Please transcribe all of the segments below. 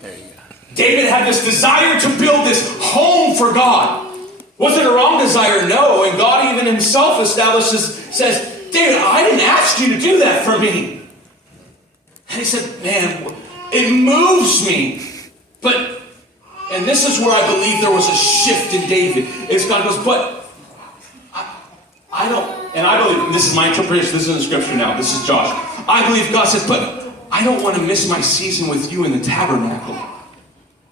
There you go. David had this desire to build this home for God. Was it a wrong desire? No. And God even himself says, David, I didn't ask you to do that for me. And he said, man, it moves me. But, and this is where I believe there was a shift in David. Is God goes, but I don't, and I believe, this is my interpretation, this is in the scripture now, this is Josh. I believe God said, but I don't want to miss my season with you in the tabernacle.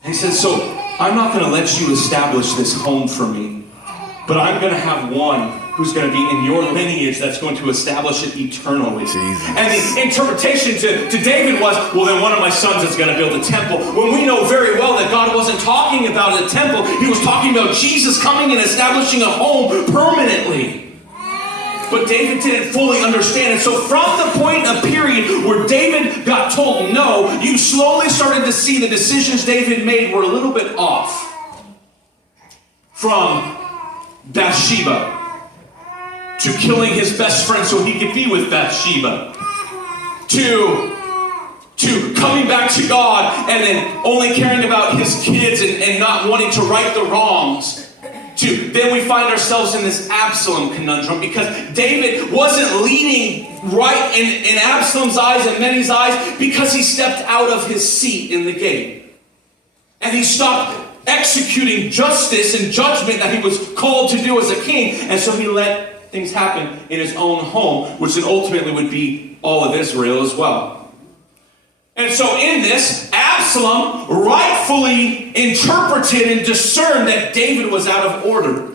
And he said, so I'm not going to let you establish this home for me, but I'm going to have one who's going to be in your lineage that's going to establish it eternally. Jesus. And the interpretation to David was, well, then one of my sons is going to build a temple. When we know very well that God wasn't talking about a temple, he was talking about Jesus coming and establishing a home permanently. But David didn't fully understand it. So from the point of period where David got told no, you slowly started to see the decisions David made were a little bit off. From Bathsheba to killing his best friend so he could be with Bathsheba, to coming back to God and then only caring about his kids and not wanting to right the wrongs. Then we find ourselves in this Absalom conundrum because David wasn't leading right in Absalom's eyes and many's eyes because he stepped out of his seat in the gate. And he stopped executing justice and judgment that he was called to do as a king. And so he let things happen in his own home, which then ultimately would be all of Israel as well. And so in this, Absalom rightfully interpreted and discerned that David was out of order.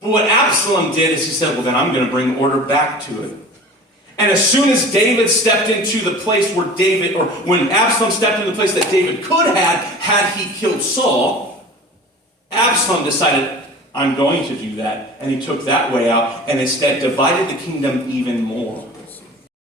But what Absalom did is he said, well, then I'm going to bring order back to it. And as soon as David stepped into the place where when Absalom stepped into the place that David could have, had he killed Saul, Absalom decided, I'm going to do that. And he took that way out and instead divided the kingdom even more.